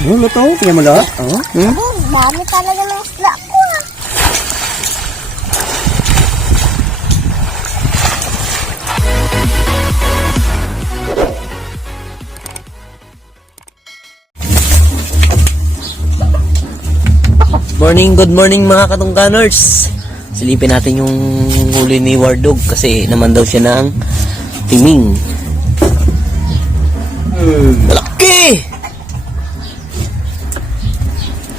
Luto, tingnan mo lahat. Dami talaga ng isla ko. Good morning mga katungkaners. Silipin natin yung huli ni Wardog kasi naman daw siya ng timing. Malaki!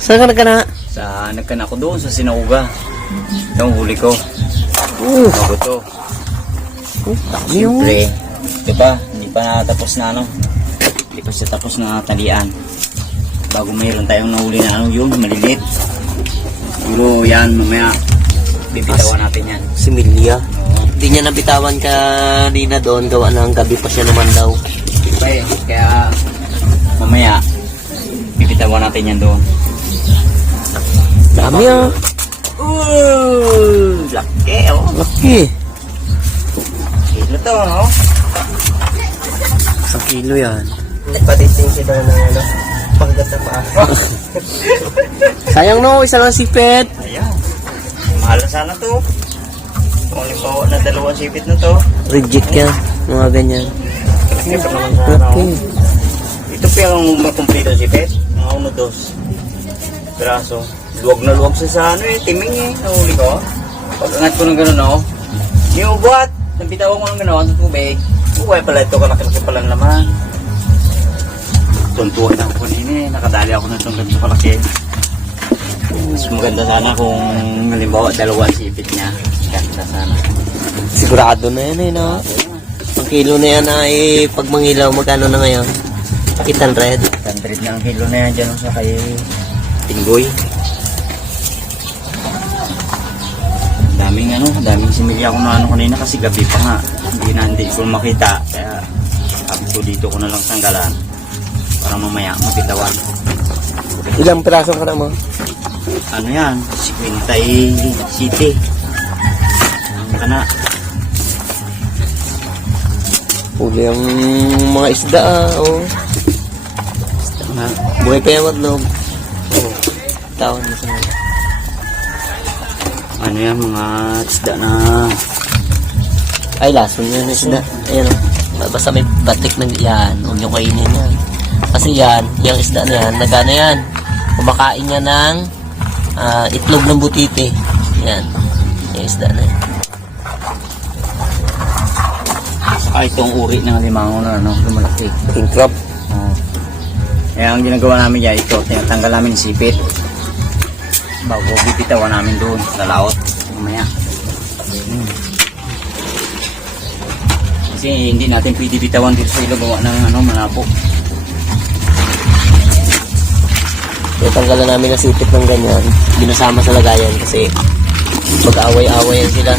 Saan ka nagkana? Nagkana ko doon sa Sinauga. Ito ang huli ko. Bago to. Dami yung... Siyempre, diba? Hindi pa natapos na ano. Hindi pa siya tapos na talian. Bago mayroon tayong nahuli na ano yun, maliliit. Siguro yan, mamaya bibitawan natin yan. Si Milya. Oo. Hindi niya nabitawan kanina doon. Gawa ng gabi pa siya naman daw. Kaya mamaya bibitawan natin yan doon. Dami ah. Laki oh. Laki. Kilo to, no? Isang kilo yan. Nagpatiting siya daw ng ano, pagkat sa paa. Sayang no, isa lang sipit. Ayan. Mahal na sana to. Kung halimbawa na dalawang sipit na to. Rigid ka. Mga ganyan. Kalaki pa naman sana. Laki. Ito pa yung makumplito sipit. Mga uno dos. Piraso. Luwag na luwag siya sa ano eh. Timing eh. Nahuli ko. Pag angat ko ng gano'n no. Yung buhat. Nabitawan ko ng gano'n sa tubig. Uway pala ito. Kalaki-laki pala naman. Tuntuan ako kanina eh. Nakadali ako na itong ganito kalaki. Mas maganda sana kung halimbawa dalawang sipit niya. Ganda sana. Sigurado na yan eh, no? Ang kilo na yan ay pag mangilaw, magkano na ngayon? 800. 100 na ang kilo na yan dyan sa kay Tinggoy. Daming similya ko na ano kanina kasi gabi pa nga. Hindi ko makita. Kaya sabi ko dito ko na lang tanggalan. Para mamaya mapitawan. Ilang piraso ka na mo? Ano yan? 50 City. Ano ka na? Huli ang mga isda oh. Isda nga. Buhay pa yung matlog. Oh. Tawad mo sa mga. Ano yan? Mga isda na... Ay, lason yan isda. Ayan oh. Basta may batik na yan. Huwag nyo kainin yan. Kasi yan, yung isda na yan, nagana yan. Kumakain niya ng itlog ng butiti. Yan. Yung isda na yan. Saka itong uri ng limango na ano, lumalaki. King crab. Kaya ang ginagawa namin yan, ito, tinatanggal namin yung sipit. Bago bibitawan namin doon sa laot. Mamaya. Kasi hindi natin pwede bitawan dito sa ilo gawa ng ano, manapo. Tanggalan namin ang sipit ng ganyan. Binasama sa lagayan kasi mag-aaway-awayan sila.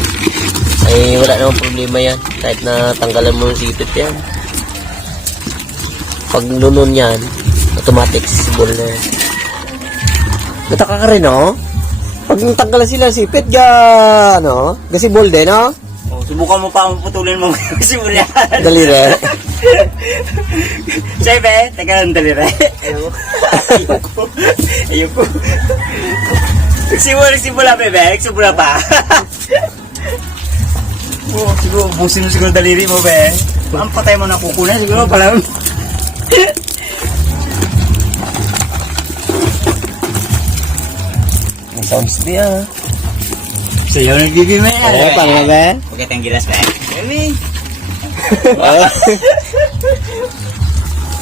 Ay wala namang problema yan. Kahit na tanggalan mo yung sipit yan. Pag lunon yan, automatic sisibol na yan. Nataka ka rin, no? Pag tanggalan sila sipit, ano? Gasibol din, no? Oh, subukan mo pa maputulin mo kasi mula. Dalire. Siyempre, teka lang dalire. Ayoko. Nagsimula, bebe. Nagsimula pa. Oh, siguro, busin mo siguro daliri mo, be. Ang patay mo na kukunan, siguro pala. May sounds di, ah. Sa'yo nagbibimay na, Eh, paano ba, be? Huwag kitang gilas, be. Baby.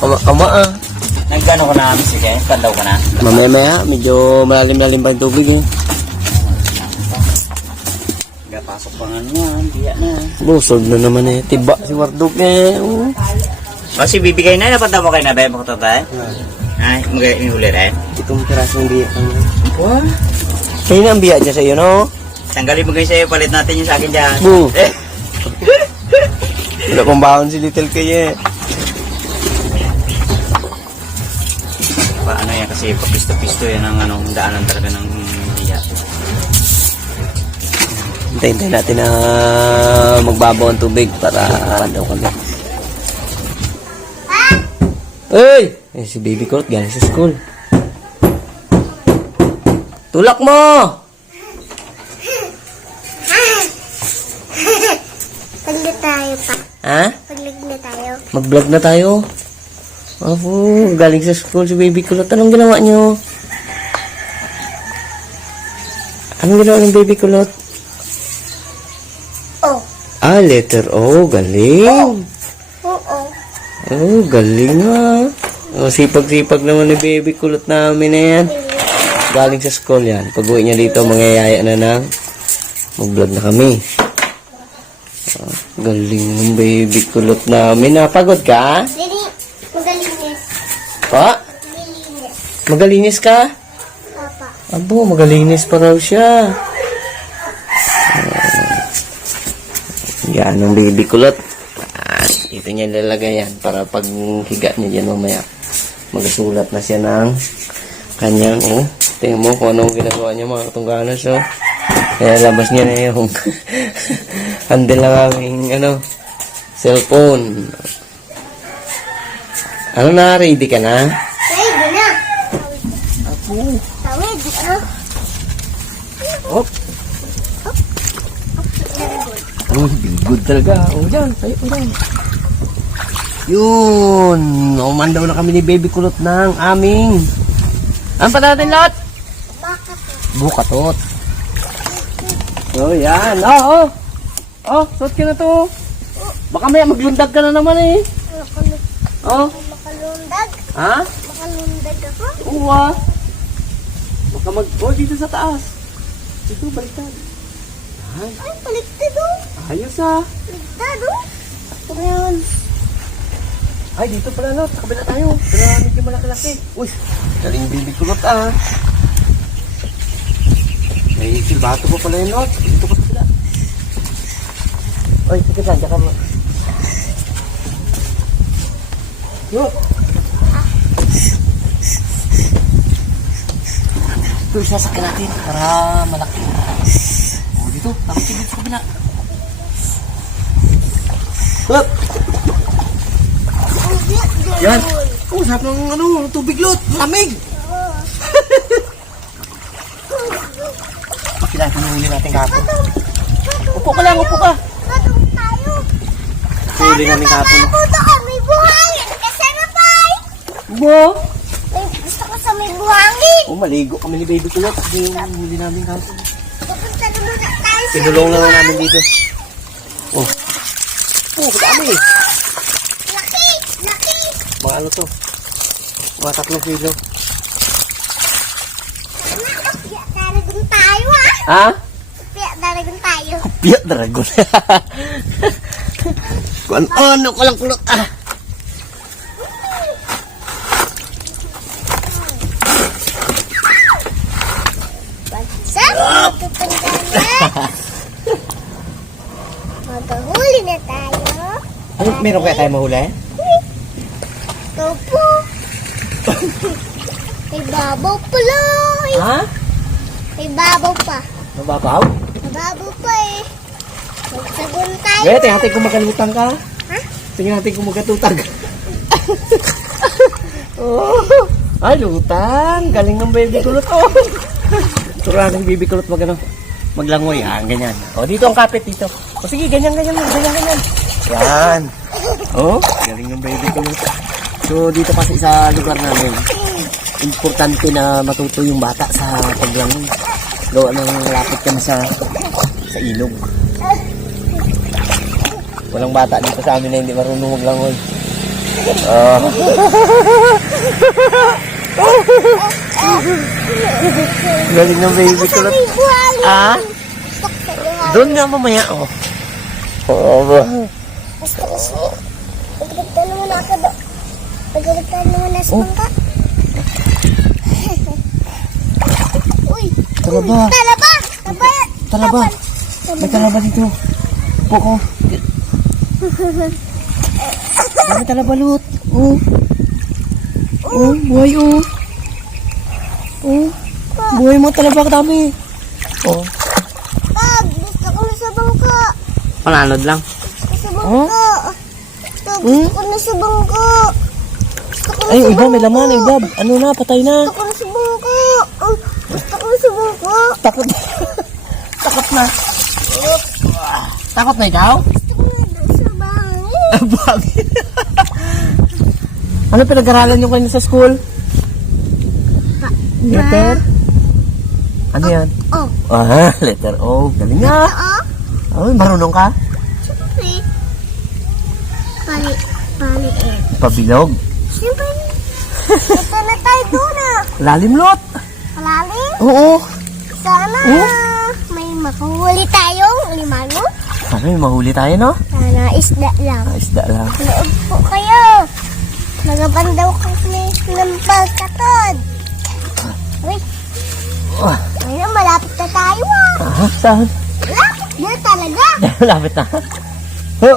Ama, ah. Nagkano ka na, sige? Pandaw ka na? Mamaya, medyo malalim-lalim pa yung tubig, eh. Pasok pa nga naman, biya na. Busog na naman, eh. Tiba si Wardog, eh. Kasi bibigay na, napanda mo kayo na, be? Bakit tayo? Ay, may huli rin. Itong pirasong biya kami. What? Kayo na ang biya dyan sa iyo, no? Tanggalin mo kayo sa'yo, palit natin yung sa akin dyan. Boo! Wala pang baon si Little Kay, eh. Paano yan, kasi papisto-pisto yan ang ano, daanan talaga ng biya. Hintayin natin na magbabaw ang tubig para daw kami. Hey! Eh, si baby ko galing sa school. Tulak mo! Pagli tayo pa. Ha? Paglig na tayo. Mag-vlog na tayo. Opo, galing sa school si Baby Kulot. Anong ginawa niyo? Anong ginawa ng Baby Kulot? Oh. Ah, letter O. Galing. Oo. Oh, galing ha. Oh, sipag-sipag naman ni Baby Kulot namin na yan. Galing sa school yan. Pag-uwi niya dito, mangyayaya na ng mag-vlog na kami. Ah, galing ng Baby Kulot namin. Napagod ka? Dili, magalinis. Pa? Magalinis. Magalinis ka? Papa. Abo, magalinis pa raw siya. Yan ang Baby Kulot. Ito niya lalagay yan para pag higa niya dyan mamaya. Magsulat na siya ng kanyang, tingnan mo kung anong ginagawa niya mga katungganas, Kaya labas niya na yung handle ng aming, cellphone. Ano na, ready ka na? Ready na. Apo. Tawid na. Oh. Oh, good talaga. Oh, dyan. Tayo ko dyan. Yun. Umandaw na kami ni Baby Kulot ng aming... Ano pa natin lahat? Bakit? Bukatot. Oh, yan. Oh. Oh, suot ka na to. Baka may maglundag ka na naman eh. Oh. Makalundag? Ha? Makalundag ako? Uwa. Baka oh, dito sa taas. Dito, baliktad. Yan. Ay, paligtad oh. Ayos ah. Paligtad oh. Ayan. Ay, dito pala no. Sa kabila tayo. Pero medyo malaki-laki. Uy, galing Baby Kulot ah. May silbato pa pala yun no. Dito pa sa kabila. Uy, sige saan. Diyan ka mo. Yo. Ito, sasakyan natin para malaki. O, dito. Tapos dito sa kabila. Hup! Yan. Oh, sarap ng tubig lot. Malamig. Pakilala mo huli natin kapon. Upo ka lang, upo ka. Patong tayo. Huli namin kapon. Gusto ko may buhangin. Kasi na pay. Bo. Gusto ko sa may buhangin. Oh, maligo kami ni Baby Kulot. Yung huli namin kapon. Pupunta na muna tayo sa Pinulong na buhangin. namin dito. Oh. Oh, kadami. Laki! Laki! Mga ano to? Mga 3 kilo. Kaya daragon tayo ah! Ha? Kaya daragon tayo. Piya dragon. Kung ano ko lang kulot ah. Saan pupunta na? Magahuli na tayo. Ano, meron kaya tayo mahuli? Ito po. May babaw pala. Ha? May babaw pa. Mababaw? May babaw pa eh. Magsagon tayo. Gaya, tingnan natin kung magalutang ka. Ha? Tingnan natin kung magatutag. Oh. Ay, lutang. Galing ng Baby Kulot. Oh. Turuan ng Baby Kulot maglangoy. Yan, ganyan. O, dito ang kapit dito. O, sige, ganyan. Yan. Oh, galing ng Baby Kulot. So, dito kasi sa lugar namin, importante na matuto yung bata sa paglangoy. Gawa ng lapit kami sa ilog. Walang bata dito sa amin na hindi marunong maglangoy. Galing ng Baby Kulot. May buhangin. Ah? Gusto ko sa buhangin. Doon nga mamaya, oh. Oo ba? Gusto ko sa... Nagalitan naman ako doon. Nagalitan naman na sa Oh. bangka. Uy! Talaba. Talaba! Talaba. May talaba dito. Upo ko. May talaba, Lut. Oh. Oh, buhay, oh. Oh. Buhay mo talaba, kadami. Oh. Pag! Gusto ko na sa bangka. Pananod lang. Gusto ko sa bangka. Pag! Gusto ko na sa bangka. Gusto ko na Ay, sa iba, may bangka. laman, iba. Ano na, patay na. Gusto ko na sa bangka. Gusto ko na sa subuko. Takot. Takot na. Takot na ikaw? Sa bangin. Bakit? Ano pinag-aralan nyo kayo sa school? Letter? Ano yan? Oh. Ah, letter O. Galing nga. Oo. Ay, marunong ka? Siyempre. Paliit. Pabilog. Siyempre. Ito na tayo doon ah. Lalim lot. Malalim. Oo. Sana may makuhuli tayong limango. Sana may mahuli tayo, no? Sana isda lang. Ah, isda lang. Loob po kayo. Nagabandaw kami ng pagkatod. Uy, Ah, ayun, malapit na tayo ah. saan? Malapit na talaga. Lapit na. Oh.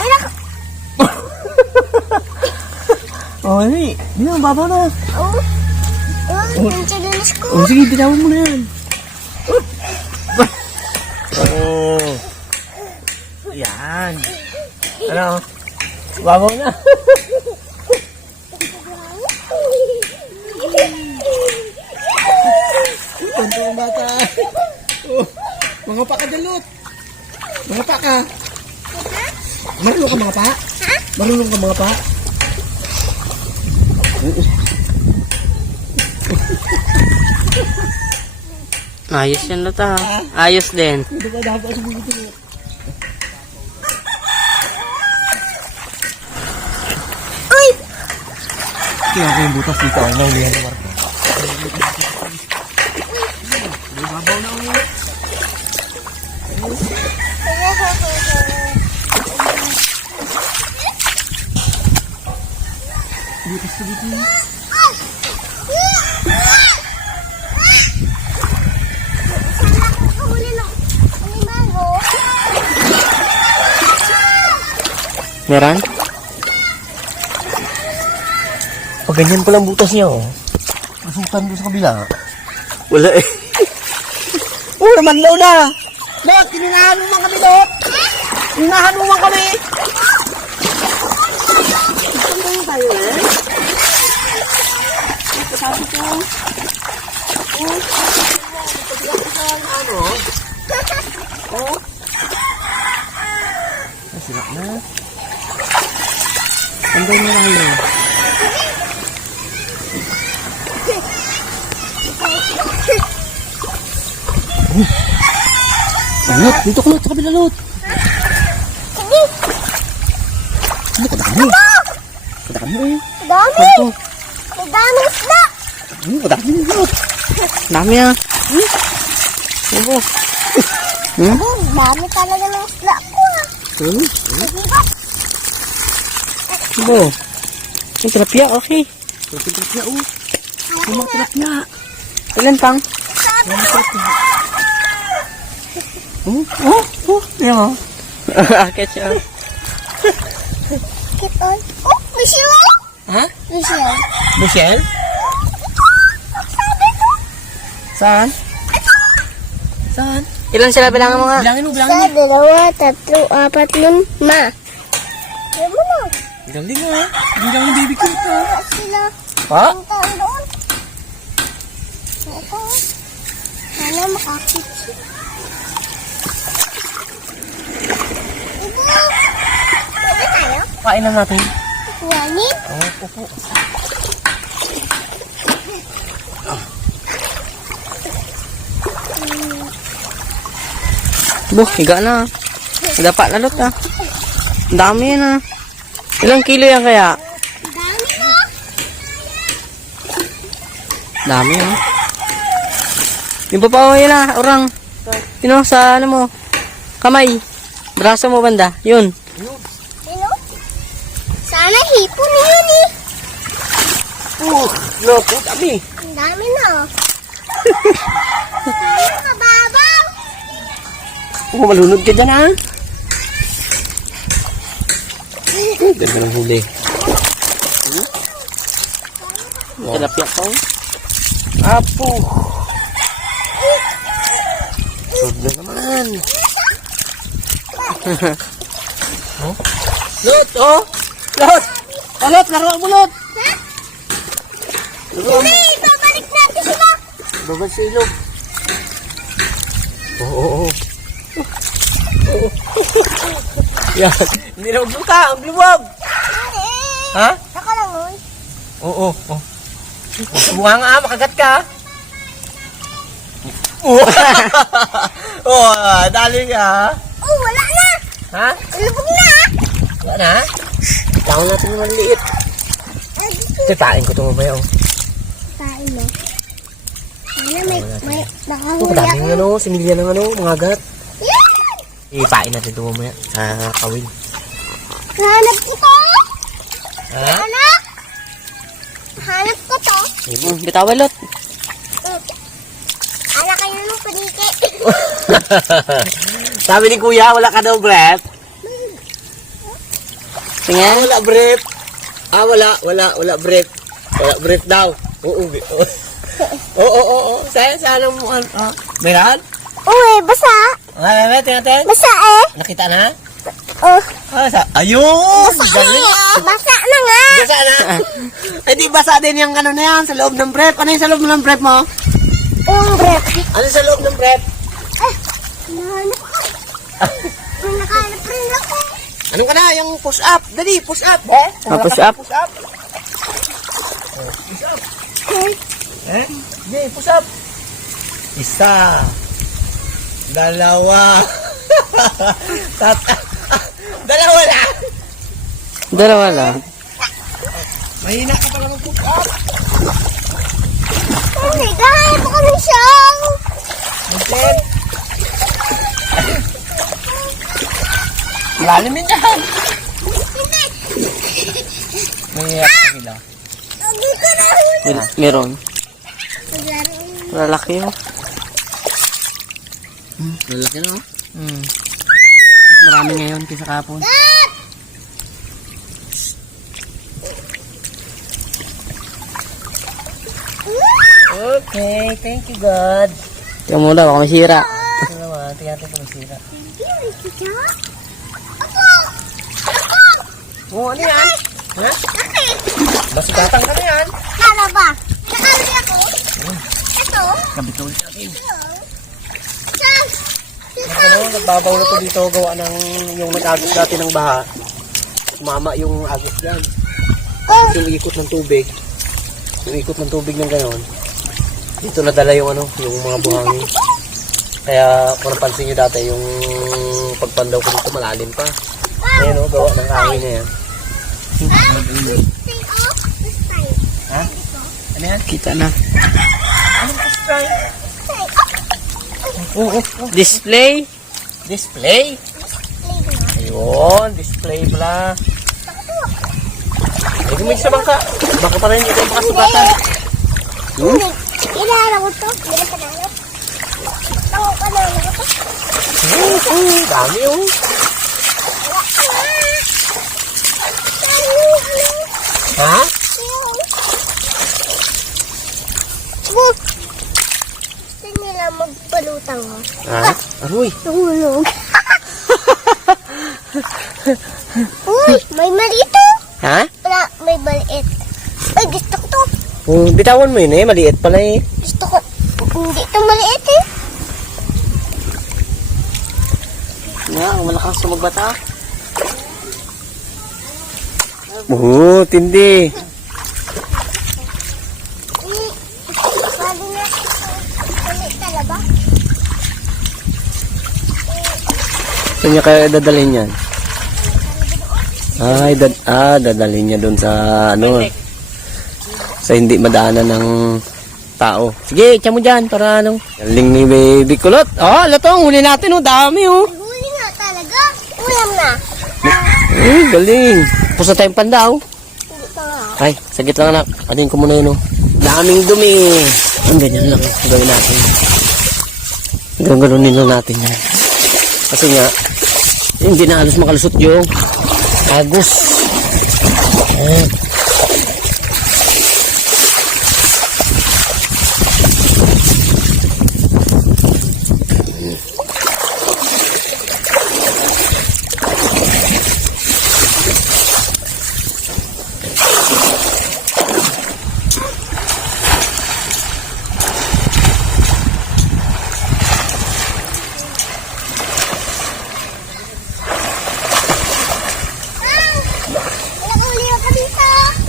May nak... Oh, hindi. Hindi na, babaw na. Oh, yung silinis ko. Oh, sige, bitawan mo na yan. Oh. Yan. Ano? Babaw na. Tanto ang bata. Oh, mga pa ka dalot. Mga pa ka. Marunong ka mga pa? Marunong ka mga pa? Ayos yan na ta. Ayos din. Ito ka dapat sa buto. Uy! Kaya ko yung butas dito. Ang naulihan na Marco. Butas sa dito. Meron? Pag ganyan palang butas niya, oh. Masukan doon sa kabila. Wala eh. Oh, naman low na! Lot, tininahan mo man kami, Lot! Tininahan mo man kami! Saan tayo eh? Sabi ko. Oh, ano? Oh. Sila na. Anday mo lang yun. Lot, dito ka Lot, sa kabila Lot. Ano kadami? Kadami eh. Dami! Ano? Dami isda! Kadami Lot. Dami ah. Opo. Dami talaga ng isda ko ah. Opo. Yung tilapia, okay. Tilapia oh. Mga tilapia. Ilan pang? Yan mo. Akit siya. Kitoy. Oh, may sila! Ha? May sila. Michelle? Saan? Saan? Ilan sila bilangan mo nga? Bilangin mo, bilangin Isa, mo. dalawa, tatlo, apat, lima. Yan mo na. Galing ha. Bilang yung baby cute ha. Wala sila. Ha? Ang taon doon. Ito. Sana makakit siya. Ibo. Pwede tayo? Kain na natin. Kuhanin? Oo, opo. Buh, higa na. Dapat na Lot ah. Ang dami yan ah. Ilang kilo yan kaya? Dami na. Dami ah. Yung papaw yun ah, orang. Yun oh, sa ano mo. Kamay. Braso mo banda. Yun. Ano? Sana hipon yun eh. Loko, dami. Ang dami na. Sana mababaw. Oh, malunod ka dyan ha. Ganda ng huli. Tilapia ko. Apo. Huwag na naman. Oh? Lot, oh! Lot! Oh, Lot, laruan mo, Lot! Hindi, babalik natin Babad sa ilog. Oo. Yan. Nilawag mo ka. Ang luwag. Ha? Saka lang, oy. Oo. Bunga nga, makagat ka. Dali ka. Oh, wala na. Ha? Lubog na. Wala na? Tawag natin yung maliit. Tipain ko ito mamaya, oh. Kain mo. Ano, may Ito, nakahuli kadaming ako. similya ng mga gat. Yan! Ipain natin ito mamaya sa kawin. Hanap ko to. Ha? Anak! Hanap ko to. Bitawan lot. Anak kayo nung paniki. Sabi ni Kuya, wala ka daw breath. Tingnan. Wala breath. Wala breath. Wala breath daw. Oo. Oo. Saan mo? Meron? Uy, basa. Tingnan. Basa eh. Nakita na? Oh, Ayun! Galing! basa na nga. Basa na! Ay, di basa din yung ano na yan, sa loob ng prep. Ano yung sa loob ng prep mo? Umbre. Ano sa loob ng prep? Nahanap ko. May nakahanap rin ako. Ano ka na? Yung push up. Dali, push up. Push up. Push up. Okay, push up. Isa. Dalawa. Dalawa na. Dalawa lang. Mahina ka pala mag-push up. Uy, gahanap ko ng siyang. Minsan. Lalim yun yan. May sila. Hindi ko na huli. Meron. Maglaro. Lalaki yun. Lalaki na. Mas marami ngayon kaysa kapon. Okay, thank you God. Tingnan mo daw, baka masira. Ito naman, tingnan ko masira. Oo, ano yan? Ha? Masigatan ka na yan. Lalo ba? Nakali ako. Ito. Kabit ulit natin. Saan? Ano, nagbabaw na to dito, gawa ng yung nag-agos dati ng baha. Sumama yung agos dyan. Oh, Yung ikot ng tubig. Yung ikot ng tubig ng ganon. Dito nadala yung ano, yung mga buhangin. Kaya kung napansin nyo dati, yung pagpandaw ko dito malalim pa. Ayan o, gawa ng kahoy na yan. stay off this time. Ha? Ano yan? Kita na. Anong stay Oo. Display. Display? Ayun, display pala. Ay, gumig sa bangka. Baka pa rin dito yung makasugatan. Hindi. Inaalam ko to. Hindi na panalo. Tango ka na lang ako. Dami oh. Ha? Gusto nila magpalutang ko. Ha? Aroy. Nahulog. Uy, may maliit to. Ha? Wala, may maliit. Ay, gusto ko to. Oh, bitawan mo yun eh. Maliit pala eh. Gusto ko. Hindi to maliit eh. Nga, malakas sumagbata. Oo, tindi. Sabi na, maliit talaga. Saan niya kaya dadalhin yan? Ay, dadalhin niya doon sa ano. Sa hindi madaanan ng tao. Sige, itya mo dyan para ano. Galing ni baby kulot. Oh, latong, huli natin oh. Dami oh. Huli nga talaga. Ulam na. Galing. Pusa tayong pandaw. Hindi pa nga. Ay, sagit lang anak. Atin ko muna yun oh. Daming dumi. Ang ganyan lang. Gawin natin. Gagalunin lang natin yan. Kasi nga, hindi na halos makalusot yung agos.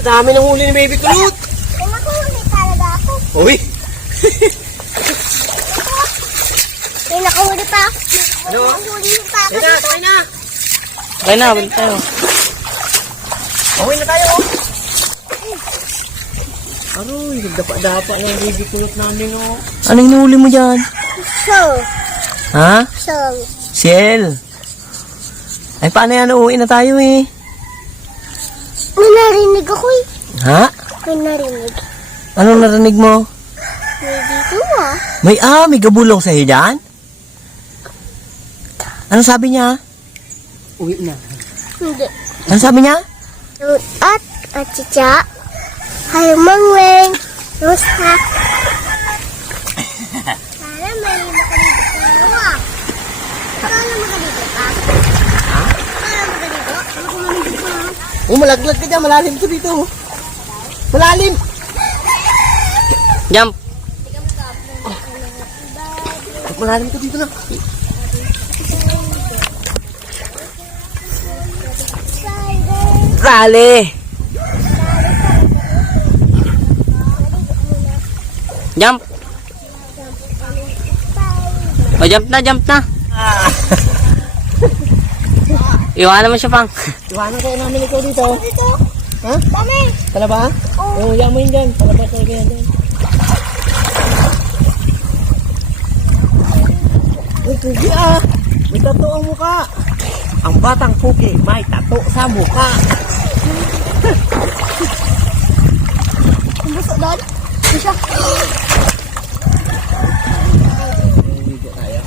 dami ng huli ni Baby Kulot. Ay, nakuhuli talaga ako. Uy! May nakahuli pa. Ano? Nakahuli pa ako Kaya na, dito. kaya na! Okay na, balik tayo. Uwi na tayo! Aroy, nagdapa-dapa ng Baby Kulot namin, oh. Anong hinuli mo dyan? Song. Ha? Song. Ciel. Ay, paano yan? Uuwi na tayo eh. May narinig ako eh. Ha? May narinig. Anong narinig mo? May dito ah. May gabulong sa'yo dyan? Anong sabi niya? Uwi na. Hindi. Anong sabi niya? At chicha. Hay mangweng. Rosa. Sana may makalibot tayo ah. Sana makalibot ah. Ha? Sana makalibot. Ako makalibot ah. Oh, malaglag ka dyan. Malalim to dito. Malalim! Jump. Malalim to dito na. Rally. Jump. O, jump na, jump na. Iwanan mo siya, Pang. Iwanan kayo namin ikaw dito. Dito. Ha? Dami. Talaba? Oo. Oo, yan mo yun dyan. Talaba talaga yan dyan. Uy, tugi ah. May tato ang muka. Ang batang puki may tato sa muka. Ang buso doon. Isa. Hindi kaya.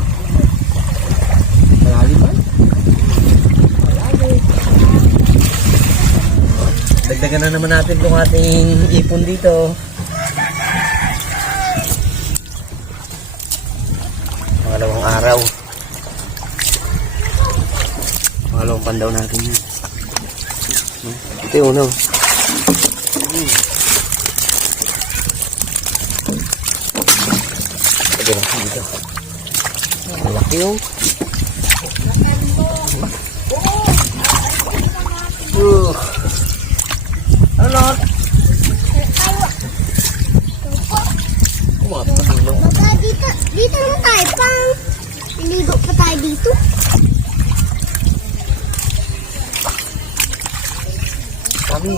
Malalim ba? Malalim. Dagdagan na naman natin itong ating ipon dito. Pangalawang araw. Pangalawang pandaw natin yun. Ito yung uno. Lagyan natin dito. Malaki yung. Ano lahat? Kumapakilo. Baka dito naman tayo pang. Liligo pa tayo dito. Kami.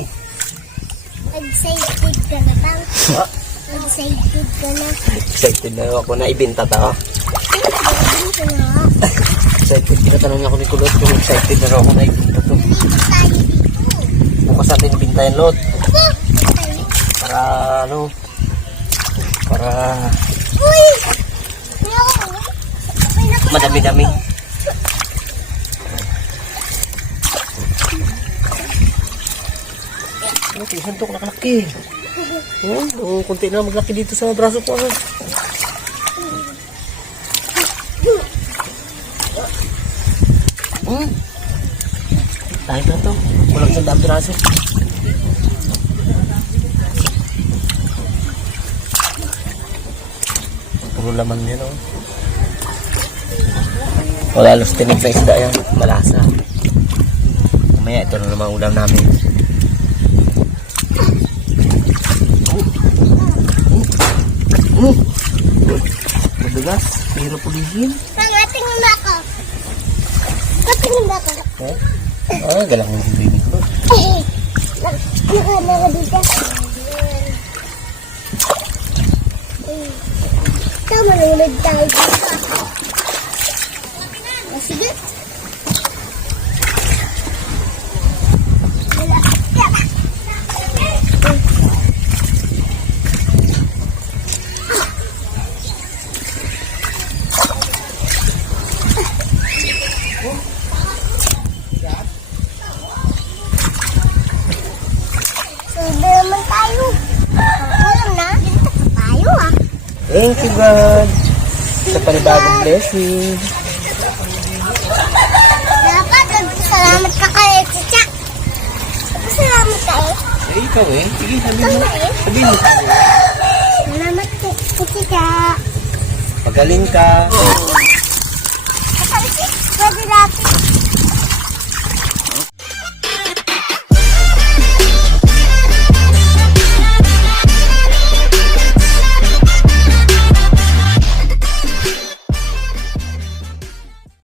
Excited ka na pang. Ha? Excited ka na. Excited na ako na ibenta ta. Dito na nga. Excited. Tinatanong ako ni Kulot kung excited na ako na ibenta to. Liligo tayo dito. Bukas natin ibenta yan, Lot. Tayo. Para ano? Para Uy! May ako. May nakuha. madami-dami. Ano, santok nakalaki. Oh, kunti na maglaki dito sa braso ko. Ano? Tayo na to. Walang sandang braso. Puro laman yan, oh. Wala halos tinig na isda yan. Malasa. Mamaya ito na naman ulam namin. Madugas. Hirap ulihin. Tangating mo na ako. Tangating mo na ako. Eh? Ah, galang yung baby ko. Nakana ka dito. Tama na ulit tayo dito. Sige. Wala. Tama. Sabi naman tayo. Ulam na. Dito pa tayo ah. Thank you, God. Sa panibagong blessing. Dapat salamat ka kay Chicha. Salamat kayo. Eh, ikaw eh. Sige, sabihin mo. Salamat Sabihin mo. Salamat kay Chicha. Pagaling ka. Pwede natin.